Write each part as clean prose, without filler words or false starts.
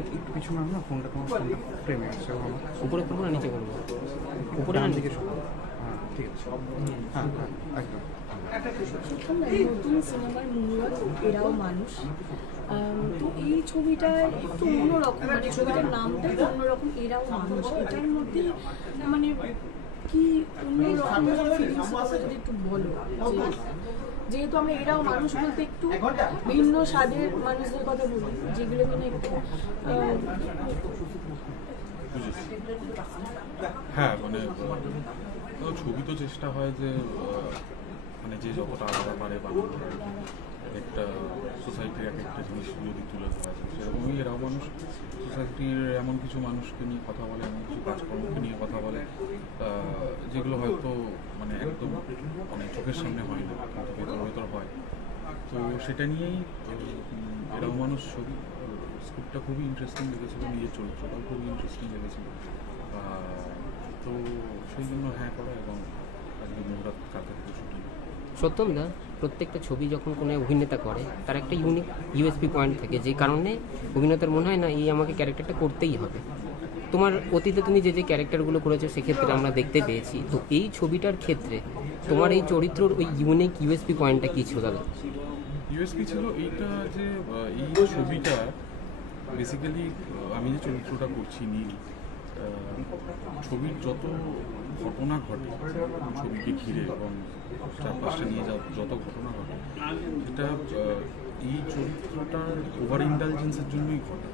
একটু পিছু না ফোনটা তোমার ফোনটা ফ্রেমে আসছে আমার উপরে করবো না নিচে করবো? উপরে না দিকে হ্যাঁ ঠিক আছে হ্যাঁ হ্যাঁ একদম। নতুন সিনেমার মূলত এরাও মানুষ। তো এই ছবিটা একটু অন্যরকম, মানে ছবিটার নামটা একটু অন্যরকম, এরাও মানুষ। এটার মধ্যে মানে কি অন্যরকম ফিলিংস যদি একটু বলো, যেহেতু আমরা এরাও মানুষ বলতে একটু ভিন্ন স্বাদের মানুষদের কথা বলি, যেগুলো কিনা একটু হ্যাঁ মানে ছবি তো চেষ্টা হয় যে মানে যে যতটা আলাদা পারে বানানো হয়, একটা সোসাইটির এক একটা জিনিস যদি তুলে ধরা যায়, সেরকমই এরাও মানুষ সোসাইটির এমন কিছু মানুষকে নিয়ে কথা বলে, এমন কিছু কাজকর্মকে নিয়ে কথা বলে যেগুলো হয়তো মানে একদম মানে চোখের সামনে হয় না, কিন্তু ভেতর ভেতর হয়। তো সেটা নিয়েই এরাও মানুষ ছবি। স্ক্রিপ্টটা খুবই ইন্টারেস্টিং লেগেছিলো, নিজের চরিত্রটাও খুবই ইন্টারেস্টিং লেগেছিলো। তো সেই জন্য হ্যাঁ করা, এবং আজকে মুহূর্ত কালকে থেকে শুটিং। সত্যম দা, প্রত্যেকটা ছবি যখন কোনো অভিনেতা করে তার একটা ইউনিক ইউএসপি পয়েন্ট থাকে, যে কারণে অভিনেতার মনে হয় না এই আমাকে ক্যারেক্টারটা করতেই হবে। তোমার অতীতে তুমি যে যে ক্যারেক্টারগুলো করেছো সেক্ষেত্রে আমরা দেখতে পেয়েছি, তো এই ছবিটার ক্ষেত্রে তোমার এই চরিত্রর ওই ইউনিক ইউএসপি পয়েন্টটা কী ছিল দাদা? ইউএসপি ছিল এইটা যে এই ছবিটা বেসিক্যালি আমি যে চরিত্রটা করছি নীল, ছবির যত ঘটনা ঘটে ছবিকে ঘিরে এবং চারপাশটা নিয়ে যত ঘটনা ঘটে, এটা এই চরিত্রটার ওভার ইন্টেলিজেন্সের জন্যই ঘটে,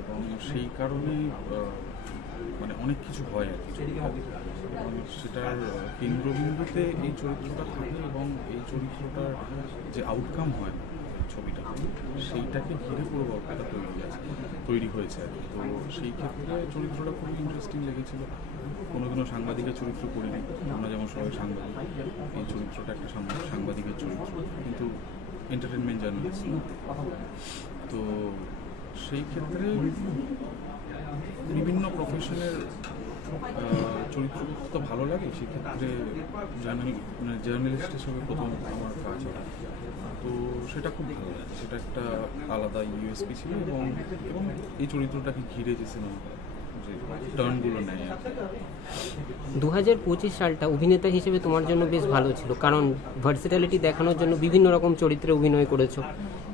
এবং সেই কারণেই মানে অনেক কিছু হয় আর কি। এবং সেটার কেন্দ্রবিন্দুতে এই চরিত্রটা থাকে, এবং এই চরিত্রটার যে আউটকাম হয় ছবিটা, সেইটাকে ঘিরে পুরো গল্পটা তৈরি হয়েছে আর কি। তো সেই ক্ষেত্রে চরিত্রটা খুবই ইন্টারেস্টিং লেগেছিলো। কোনোদিনও সাংবাদিকের চরিত্র করিনি, আমরা যেমন সবাই সাংবাদিক, এই চরিত্রটা একটা সাংবাদিকের চরিত্র, কিন্তু এন্টারটেনমেন্ট জার্নালিস্ট। তো সেই ক্ষেত্রে বিভিন্ন প্রফেশনের চরিত্র করতে তো ভালো লাগে, সেক্ষেত্রে জার্নালিস্ট হিসেবে প্রথম আমার কাজ হয়। তো সেটা খুব ভালো লাগে, সেটা একটা আলাদা ইউএসপি ছিল, এবং এই চরিত্রটাকে ঘিরে যে সিনেমাটা যে টার্নগুলো নেয়। 2025 সালটা অভিনেতা হিসেবে তোমার জন্য বেশ ভালো ছিল, কারণ ভার্সিটালিটি দেখানোর জন্য বিভিন্ন রকম চরিত্রে অভিনয় করেছো।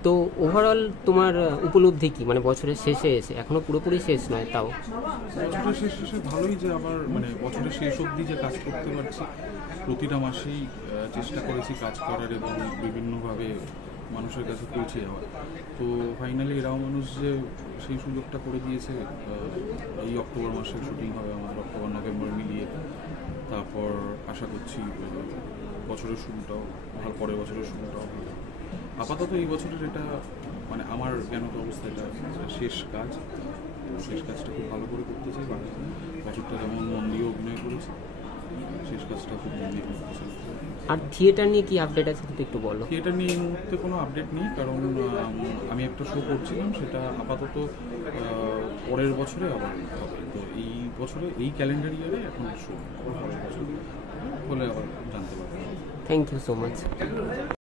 তো ওভারঅল তোমার উপলব্ধি কি, মানে বছরের শেষে এসে, এখনো পুরোপুরি শেষ নয় তাও বছরের শেষে ভালোই যে আমার মানে বছরের শেষ অবধি যে কাজ করতে পারছি, প্রতিটা মাসেই চেষ্টা করেছি কাজ করার এবং বিভিন্নভাবে মানুষের কাছে পৌঁছে যাওয়ার। তো ফাইনালি এরাও মানুষ যে সেই সুযোগটা করে দিয়েছে। এই অক্টোবর মাসে শুটিং হবে আমাদের, অক্টোবর নভেম্বর মিলিয়ে। তারপর আশা করছি বছরের শুরুটাও ভালো, পরের বছরের শুরুটাও ভালো। আপাতত এই বছরের এটা মানে আমার জ্ঞানত অবস্থা এটা শেষ কাজ। শেষ কাজটা খুব ভালো করে করতে চাই। বাকি বছরটা যেমন মন দিয়ে অভিনয় করেছি, শেষ কাজটা খুব মন দিয়ে করতে চাই। আর থিয়েটার নিয়ে কি আপডেট আছে একটু বলো? থিয়েটার নিয়ে এই মুহূর্তে কোনো আপডেট নেই, কারণ আমি একটা শো করছিলাম, সেটা আপাতত পরের বছরে আবার হবে। তো এই বছরে এই ক্যালেন্ডার ইয়ারে এখন শো, পরের বছর হলে আবার জানতে পারবো। Thank you so much.